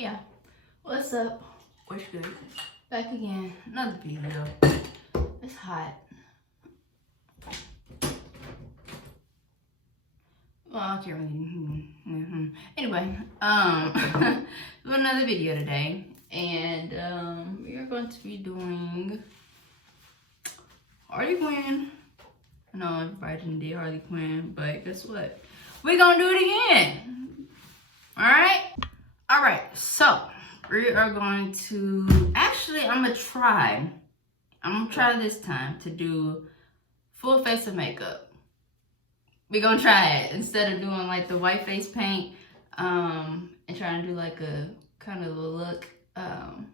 Yeah, what's up? What's good? Back again, another video. It's hot. Well, I can't really. Anyway, do another video today, and we are going to be doing Harley Quinn. I know everybody didn't do Harley Quinn, but guess what? We're gonna do it again. All right. So we are going to. Actually, I'm gonna try this time to do full face of makeup. We're gonna try it instead of doing like the white face paint and trying to do like a kind of a look. I'm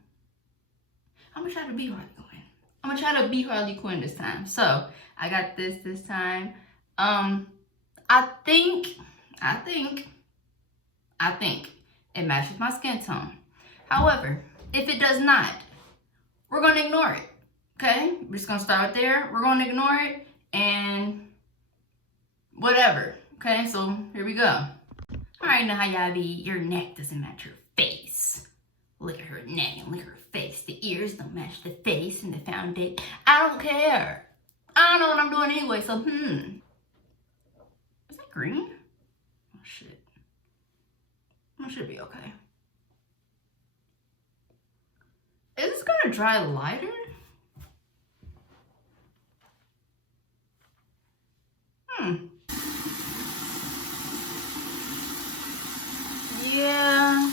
gonna try to be Harley Quinn. I'm gonna try to be Harley Quinn this time. So I got this time. I think it matches my skin tone. However, if it does not, we're gonna ignore it. Okay, we're just gonna start there. We're gonna ignore it and whatever. Okay, so here we go. All right, know how y'all be. Your neck doesn't match your face. Look at her neck and look at her face. The ears don't match the face and the foundation. I don't care. I don't know what I'm doing anyway, so Is that green? Oh shit. That should be okay. Is this gonna dry lighter? Yeah.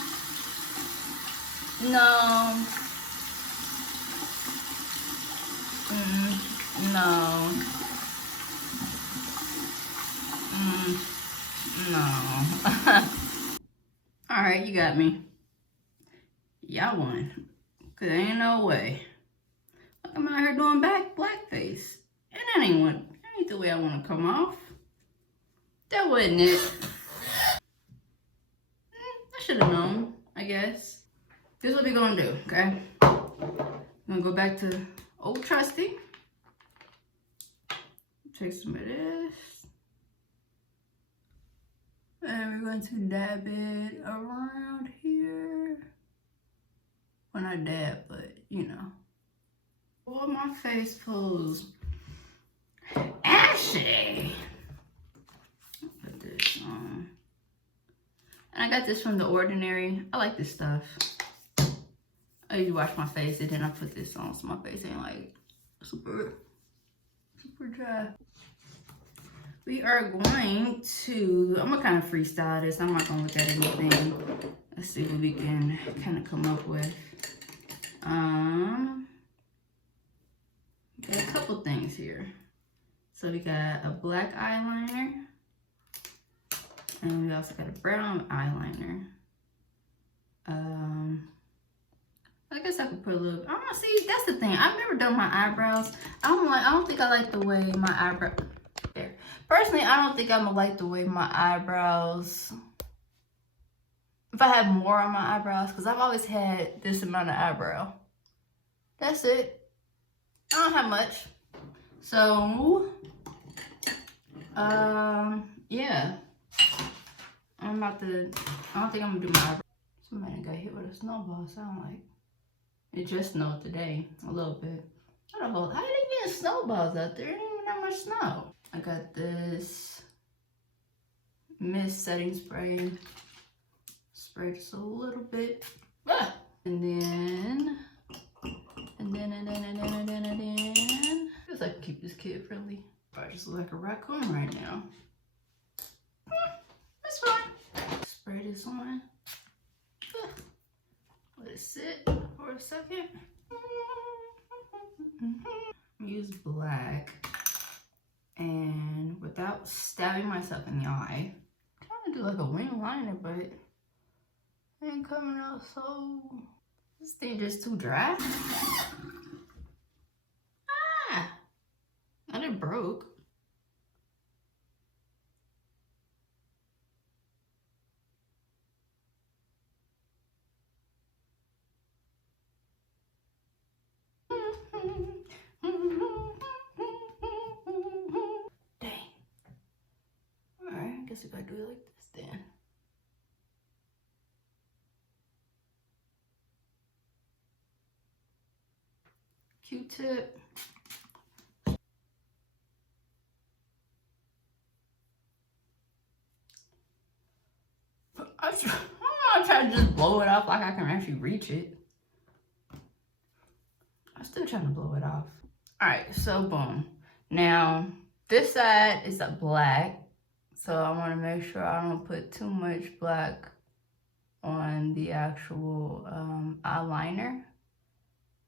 No. No. No. Alright, you got me. Y'all won. Cause there ain't no way. I'm out here doing blackface. And that ain't the way I wanna come off. That wasn't it. I should have known, I guess. This is what we're gonna do, okay? I'm gonna go back to old trusty. Take some of this. And we're going to dab it around here. Well, not dab, but you know. Oh, my face feels ashy. Put this on. And I got this from The Ordinary. I like this stuff. I usually wash my face and then I put this on so my face ain't like super dry. We are going to, I'm gonna kind of freestyle this. I'm not gonna look at anything. Let's see what we can kind of come up with. Got a couple things here. So we got a black eyeliner. And we also got a brown eyeliner. I guess I could put a little, I don't know, see, that's the thing. I've never done my eyebrows. I don't think I like the way my eyebrow, there. Personally, I don't think I'm gonna like the way my eyebrows, if I have more on my eyebrows, because I've always had this amount of eyebrow. That's it. I don't have much. So, yeah. I don't think I'm gonna do my eyebrows. Somebody got hit with a snowball, sound like. It just snowed today, a little bit. How they getting snowballs out there? There ain't even that much snow. I got this mist setting spray. Spray just a little bit. Ah! And then. Guess I can keep this kid friendly. I just look like a raccoon right now. That's fine. Spray this on. Let it sit for a second. Use black. And without stabbing myself in the eye, I'm trying to do like a wing liner, but it ain't coming out so. This thing just too dry. Ah! And it broke. Guess we gotta do it like this then. Q-tip. I'm not trying to just blow it off like I can actually reach it. I'm still trying to blow it off. All right, so boom. Now, this side is a black. So I want to make sure I don't put too much black on the actual eyeliner.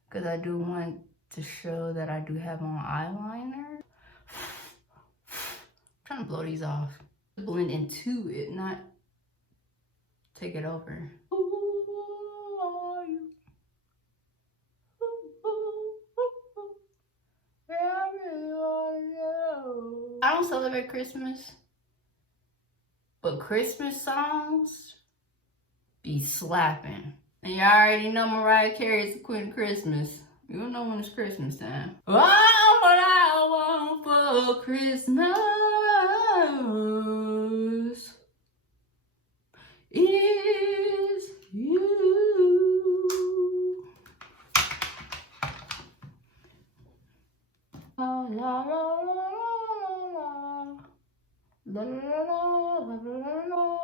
Because I do want to show that I do have on eyeliner. I'm trying to blow these off. Blend into it, not take it over. I don't celebrate Christmas, but Christmas songs be slapping. And you already know Mariah Carey's Queen Christmas. You don't know when it's Christmas time. Oh, what I want for Christmas is you. La la la la la la la la la.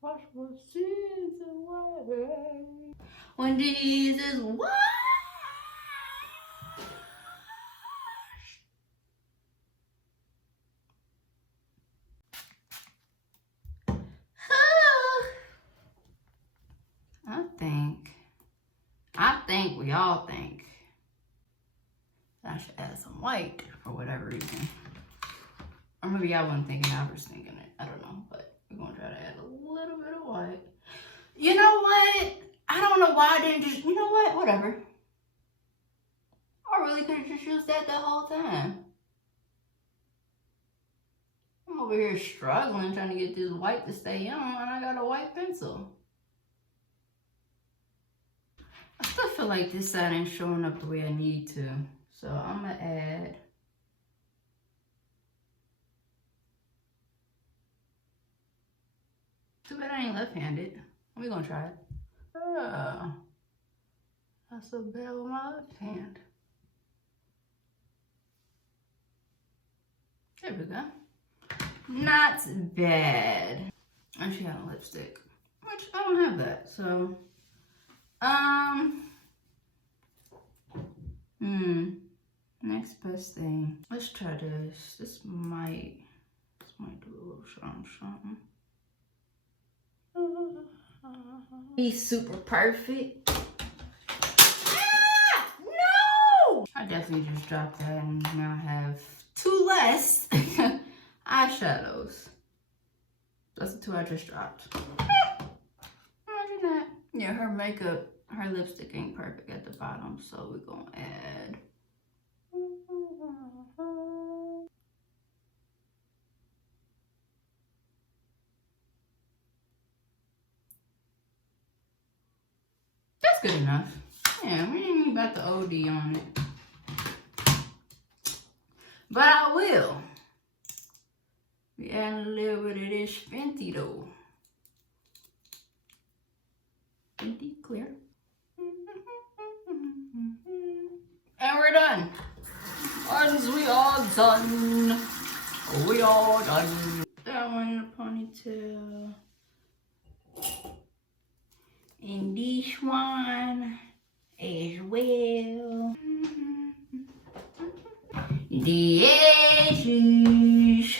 Wash my sins away. When Jesus washed. I think we all think I should add some white for whatever reason. Or maybe I wasn't thinking, I was thinking it. I don't know, but we're gonna try to add a little bit of white. You know what? I don't know why I didn't just, you know what? Whatever. I really could have just used that the whole time. I'm over here struggling trying to get this white to stay on, and I got a white pencil. I still feel like this side ain't showing up the way I need to. So I'm gonna add too bad I ain't left-handed. We're gonna try it. Oh, that's so bad with my left hand. There we go. Not bad. And she had a lipstick, which I don't have that, so next best thing. Let's try this. This might do a little something. He's super perfect. Ah, no! I definitely just dropped that and now have two less eyeshadows. That's the two I just dropped. Imagine that. Yeah, her makeup, her lipstick ain't perfect at the bottom, so we're gonna add. That's good enough. Yeah, we ain't even about the OD on it. But I will. We add a little bit of this Fenty though. Fenty clear. And we're done. Once we are done, we are done. That one in a ponytail. And this one as well. The edges.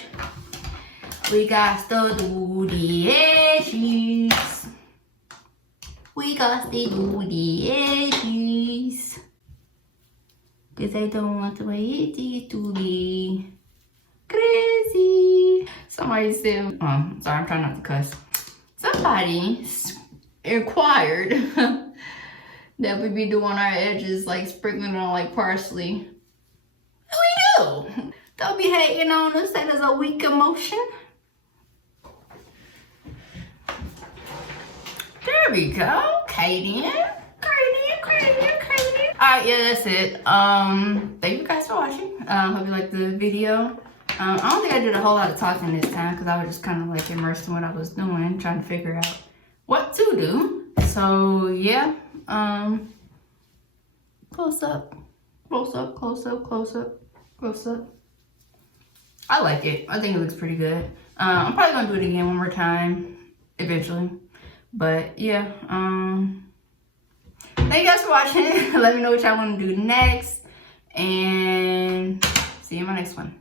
We got to do the edges. We got to do the edges. Cause I don't want my edges to be crazy. Somebody said, oh, sorry, I'm trying not to cuss. Somebody inquired that we be doing our edges like sprinkling on like parsley. We do. Don't be hating on us. That is a weak emotion. There we go. Kaden. Alright, yeah, that's it. Thank you guys for watching. Hope you liked the video. I don't think I did a whole lot of talking this time because I was just kind of like immersed in what I was doing, trying to figure out what to do. So yeah, Close up. Close up, close up, close up, close up. I like it. I think it looks pretty good. I'm probably gonna do it again one more time eventually. But yeah, thank you guys for watching. Let me know what y'all want to do next. And see you in my next one.